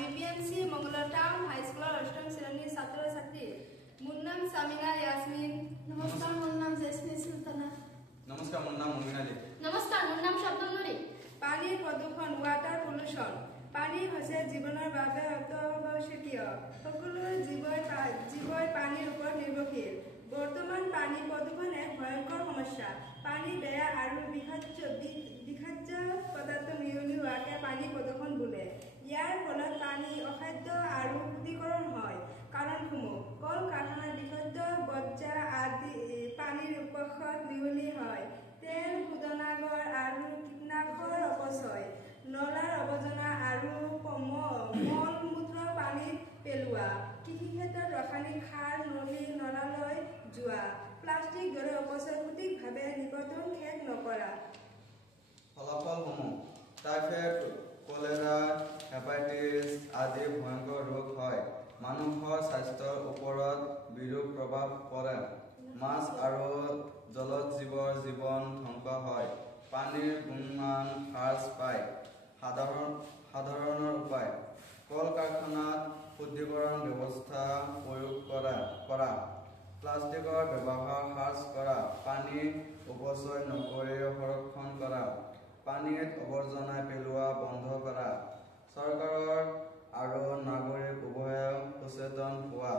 আমি PMC Mangala town হাই স্কুলৰ অষ্টম শ্ৰেণীৰ ছাত্ৰ ছাত্ৰী। মোৰ নাম সামিনা ইয়াসমিন। নমস্কাৰ, মোৰ নাম জেসমিন সুলতানা। নমস্কাৰ, মোৰ নাম মুমিন আলী। নমস্কাৰ, মোৰ নাম শব্দম নুৰি। পানীৰ প্ৰদূষণ, ৱাটাৰ পলিউশ্যন। পানী হৈছে জীৱনৰ বাবে অত্যাৱশ্যকীয়। সকলো জীৱই পানীৰ ওপৰত নিৰ্ভৰশীল। বৰ্তমান পানী প্ৰদূষণ এক ভয়ংকৰ সমস্যা। পানী বেয়া আৰু বিষাক্ত পদাৰ্থ মিহলি হোৱাকে পানী প্ৰদূষণ বোলে। ইয়াৰ ফলত পানী অখাদ্য আৰু ক্ষতিকৰণ হয়। কাৰণসমূহ: কল কাৰখানাৰ বিষাক্ত বৰ্জ্য আদি পানীৰ উৎসত মিহলি হয়। তেল শোধনাগাৰ আৰু কীটনাশকৰ অপচয়, নলাৰ আৱৰ্জনা আৰু মল-মূত্ৰ পানীত পেলোৱা, কৃষিক্ষেত্ৰত ৰাসায়নিক সাৰ নলালৈ যোৱা, প্লাষ্টিক দৰে অপচয় সঠিকভাৱে নিৰ্বাচন শেষ নকৰা। ফলাফলসমূহ: টাইফয়েড, কলেৰা, হেপাটাইটিছ আদি ভয়ংকৰ ৰোগ হয়। মানুহৰ স্বাস্থ্যৰ ওপৰত বিৰূপ প্ৰভাৱ পৰে। মাছ আৰু জলজ জীৱৰ জীৱন ধ্বংস হয়। পানীৰ গুণমান হ্ৰাস পায়। সাধাৰণ উপায়: কল কাৰখানাত শুদ্ধিকৰণ ব্যৱস্থা প্ৰয়োগ কৰা, প্লাষ্টিকৰ ব্যৱহাৰ হ্ৰাস কৰা, পানী অপচয় নকৰি সংৰক্ষণ কৰা, পানীত আৱৰ্জনা পেলোৱা বন্ধ কৰা, চৰকাৰ আৰু নাগৰিক উভয়ে সচেতন হোৱা।